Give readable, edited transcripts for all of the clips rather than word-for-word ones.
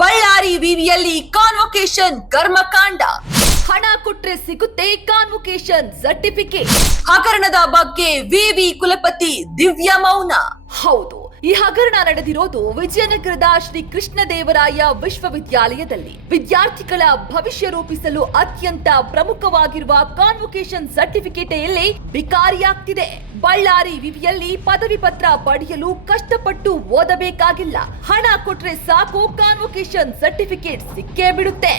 Ballari ವಿವಿಯಲ್ಲಿ convocation ಕರ್ಮಕಾಂಡ. ಹಣ ಕೊಟ್ರೆ ಸಿಗುತ್ತೆ ಕಾನ್ವೊಕೇಶನ್ ಸರ್ಟಿಫಿಕೇಟ್. ಹಗರಣದ ಬಗ್ಗೆ ವಿವಿ ಕುಲಪತಿ ದಿವ್ಯಾ ಮೌನ. ಹೌದು, ಈ ಹಗರಣ ನಡೆದಿರೋದು ವಿಜಯನಗರದ ಶ್ರೀ ಕೃಷ್ಣದೇವರಾಯ ವಿಶ್ವವಿದ್ಯಾಲಯದಲ್ಲಿ. ವಿದ್ಯಾರ್ಥಿಗಳ ಭವಿಷ್ಯ ರೂಪಿಸಲು ಅತ್ಯಂತ ಪ್ರಮುಖವಾಗಿರುವ ಕಾನ್ವೊಕೇಶನ್ ಸರ್ಟಿಫಿಕೇಟ್ ಇಲ್ಲಿ ಬಿಕಾರಿಯಾಗ್ತಿದೆ. ಬಳ್ಳಾರಿ ವಿವಿಯಲ್ಲಿ ಪದವಿ ಪತ್ರ ಪಡೆಯಲು ಕಷ್ಟಪಟ್ಟು ಓದಬೇಕಾಗಿಲ್ಲ. ಹಣ ಕೊಟ್ರೆ ಸಾಕು, ಕಾನ್ವೊಕೇಶನ್ ಸರ್ಟಿಫಿಕೇಟ್ ಸಿಕ್ಕೇ ಬಿಡುತ್ತೆ.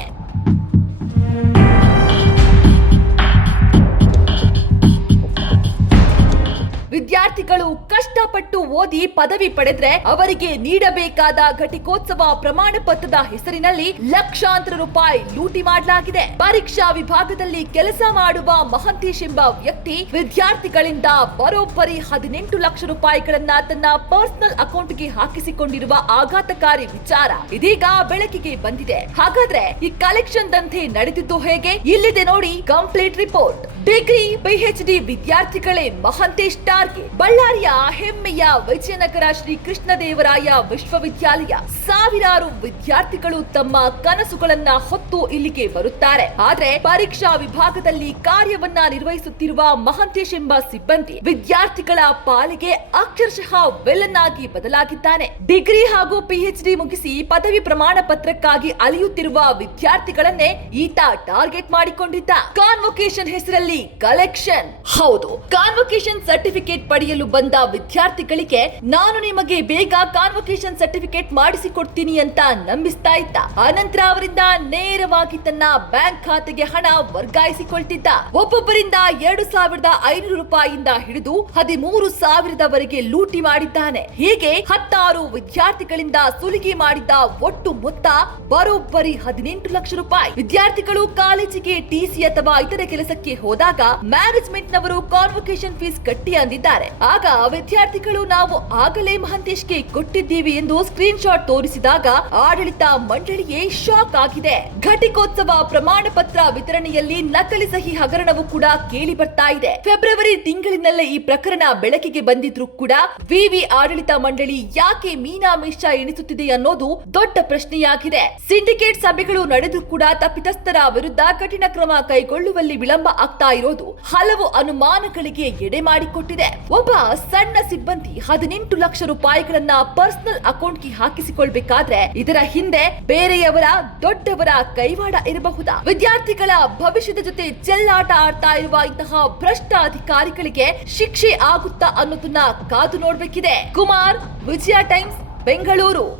ವಿದ್ಯಾರ್ಥಿಗಳು ಕಷ್ಟಪಟ್ಟು ಓದಿ ಪದವಿ ಪಡೆದ್ರೆ ಅವರಿಗೆ ನೀಡಬೇಕಾದ ಘಟಿಕೋತ್ಸವ ಪ್ರಮಾಣ ಪತ್ರದ ಹೆಸರಿನಲ್ಲಿ ಲಕ್ಷಾಂತರ ರೂಪಾಯಿ ಲೂಟಿ ಮಾಡಲಾಗಿದೆ. ಪರೀಕ್ಷಾ ವಿಭಾಗದಲ್ಲಿ ಕೆಲಸ ಮಾಡುವ ಮಹಂತೇಶ್ ಎಂಬ ವ್ಯಕ್ತಿ ವಿದ್ಯಾರ್ಥಿಗಳಿಂದ ಬರೋಬ್ಬರಿ 18 ಲಕ್ಷ ರೂಪಾಯಿಗಳನ್ನ ತನ್ನ ಪರ್ಸನಲ್ ಅಕೌಂಟ್ಗೆ ಹಾಕಿಸಿಕೊಂಡಿರುವ ಆಘಾತಕಾರಿ ವಿಚಾರ ಇದೀಗ ಬೆಳಕಿಗೆ ಬಂದಿದೆ. ಹಾಗಾದ್ರೆ ಈ ಕಲೆಕ್ಷನ್ ದಂಧೆ ನಡೆದಿದ್ದು ಹೇಗೆ? ಇಲ್ಲಿದೆ ನೋಡಿ ಕಂಪ್ಲೀಟ್ ರಿಪೋರ್ಟ್. ಡಿಗ್ರಿ ಪಿಎಚ್ಡಿ ವಿದ್ಯಾರ್ಥಿಗಳೇ ಮಹಂತೇಶ್ ಟಾರ್ಗೆಟ್. ಬಳ್ಳಾರಿಯ ಹೆಮ್ಮೆಯ ವಿಜಯನಗರ ಶ್ರೀ ಕೃಷ್ಣದೇವರಾಯ ವಿಶ್ವವಿದ್ಯಾಲಯ. ಸಾವಿರಾರು ವಿದ್ಯಾರ್ಥಿಗಳು ತಮ್ಮ ಕನಸುಗಳನ್ನ ಹೊತ್ತು ಇಲ್ಲಿಗೆ ಬರುತ್ತಾರೆ. ಆದ್ರೆ ಪರೀಕ್ಷಾ ವಿಭಾಗದಲ್ಲಿ ಕಾರ್ಯವನ್ನ ನಿರ್ವಹಿಸುತ್ತಿರುವ ಮಹಂತೇಶ್ ಎಂಬ ಸಿಬ್ಬಂದಿ ವಿದ್ಯಾರ್ಥಿಗಳ ಪಾಲಿಗೆ ಅಕ್ಷರಶಃ ವಿಲನ್ ಆಗಿ ಬದಲಾಗಿದ್ದಾನೆ. ಡಿಗ್ರಿ ಹಾಗೂ ಪಿಎಚ್ಡಿ ಮುಗಿಸಿ ಪದವಿ ಪ್ರಮಾಣ ಪತ್ರಕ್ಕಾಗಿ ಅಲಿಯುತ್ತಿರುವ ವಿದ್ಯಾರ್ಥಿಗಳನ್ನೇ ಈತ ಟಾರ್ಗೆಟ್ ಮಾಡಿಕೊಂಡಿದ್ದ. ಕಾನ್ವೊಕೇಶನ್ ಹೆಸರಲ್ಲಿ ಕಲೆಕ್ಷನ್. ಹೌದು, ಕಾನ್ವೊಕೇಶನ್ ಸರ್ಟಿಫಿಕೇಟ್ ಪಡೆಯಲು ಬಂದ ವಿದ್ಯಾರ್ಥಿಗಳಿಗೆ ನಾನು ನಿಮಗೆ ಬೇಗ ಕಾನ್ವೊಕೇಶನ್ ಸರ್ಟಿಫಿಕೇಟ್ ಮಾಡಿಸಿಕೊಡ್ತೀನಿ ಅಂತ ನಂಬಿಸ್ತಾ ಇದ್ದ. ಅನಂತರ ಅವರಿಂದ ನೇರವಾಗಿ ತನ್ನ ಬ್ಯಾಂಕ್ ಖಾತೆಗೆ ಹಣ ವರ್ಗಾಯಿಸಿಕೊಳ್ತಿದ್ದ. ಒಬ್ಬೊಬ್ಬರಿಂದ 2,500 ರೂಪಾಯಿಯಿಂದ ಹಿಡಿದು 13,000ವರೆಗೆ ಲೂಟಿ ಮಾಡಿದ್ದಾನೆ. ಹೀಗೆ 10 ವಿದ್ಯಾರ್ಥಿಗಳಿಂದ ಸುಲಿಗೆ ಮಾಡಿದ್ದ ಒಟ್ಟು ಮೊತ್ತ ಬರೋಬ್ಬರಿ 18 ಲಕ್ಷ ರೂಪಾಯಿ. ವಿದ್ಯಾರ್ಥಿಗಳು ಕಾಲೇಜಿಗೆ ಟಿಸಿ ಅಥವಾ ಇತರೆ ಕೆಲಸಕ್ಕೆ ಹೋದಾಗ ಮ್ಯಾನೇಜ್ಮೆಂಟ್ ನವರು ಕಾನ್ವೊಕೇಶನ್ ಫೀಸ್ ಕಟ್ಟಿ ಅಂದಿದ್ದಾರೆ. ಆಗ ವಿದ್ಯಾರ್ಥಿಗಳು ನಾವು ಆಗಲೇ ಮಹಂತೇಶ್ಗೆ ಕೊಟ್ಟಿದ್ದೀವಿ ಎಂದು ಸ್ಕ್ರೀನ್ ಶಾಟ್ ತೋರಿಸಿದಾಗ ಆಡಳಿತ ಮಂಡಳಿಯೇ ಶಾಕ್ ಆಗಿದೆ. ಘಟಿಕೋತ್ಸವ ಪ್ರಮಾಣ ಪತ್ರ ವಿತರಣೆಯಲ್ಲಿ ನಕಲಿ ಸಹಿ ಹಗರಣವು ಕೂಡ ಕೇಳಿ ಬರ್ತಾ ಇದೆ. ಫೆಬ್ರವರಿ ತಿಂಗಳಿನಲ್ಲೇ ಈ ಪ್ರಕರಣ ಬೆಳಕಿಗೆ ಬಂದಿದ್ರು ಕೂಡ ವಿವಿ ಆಡಳಿತ ಮಂಡಳಿ ಯಾಕೆ ಮೀನಾಮೇಷ ಎಣಿಸುತ್ತಿದೆ ಅನ್ನೋದು ದೊಡ್ಡ ಪ್ರಶ್ನೆಯಾಗಿದೆ. ಸಿಂಡಿಕೇಟ್ ಸಭೆಗಳು ನಡೆದು ಕೂಡ ತಪ್ಪಿತಸ್ಥರ ವಿರುದ್ಧ ಕಠಿಣ ಕ್ರಮ ಕೈಗೊಳ್ಳುವಲ್ಲಿ ವಿಳಂಬ ಆಗ್ತಾ ಇರೋದು ಹಲವು ಅನುಮಾನಗಳಿಗೆ ಎಡೆ ಮಾಡಿಕೊಟ್ಟಿದೆ. ಒಬ್ಬ ಸಣ್ಣ ಸಿಬ್ಬಂದಿ 18 ಲಕ್ಷ ರೂಪಾಯಿಗಳನ್ನ ಪರ್ಸನಲ್ ಅಕೌಂಟ್ಗೆ ಹಾಕಿಸಿಕೊಳ್ಬೇಕಾದ್ರೆ ಇದರ ಹಿಂದೆ ಬೇರೆಯವರ ದೊಡ್ಡವರ ಕೈವಾಡ ಇರಬಹುದಾ? ವಿದ್ಯಾರ್ಥಿಗಳ ಭವಿಷ್ಯದ ಜೊತೆ ಚೆಲ್ಲಾಟ ಆಡ್ತಾ ಇರುವ ಇಂತಹ ಭ್ರಷ್ಟ ಅಧಿಕಾರಿಗಳಿಗೆ ಶಿಕ್ಷೆ ಆಗುತ್ತಾ ಅನ್ನೋದನ್ನ ಕಾದು ನೋಡ್ಬೇಕಿದೆ. ಕುಮಾರ್, ವಿಜಯ ಟೈಮ್ಸ್, ಬೆಂಗಳೂರು.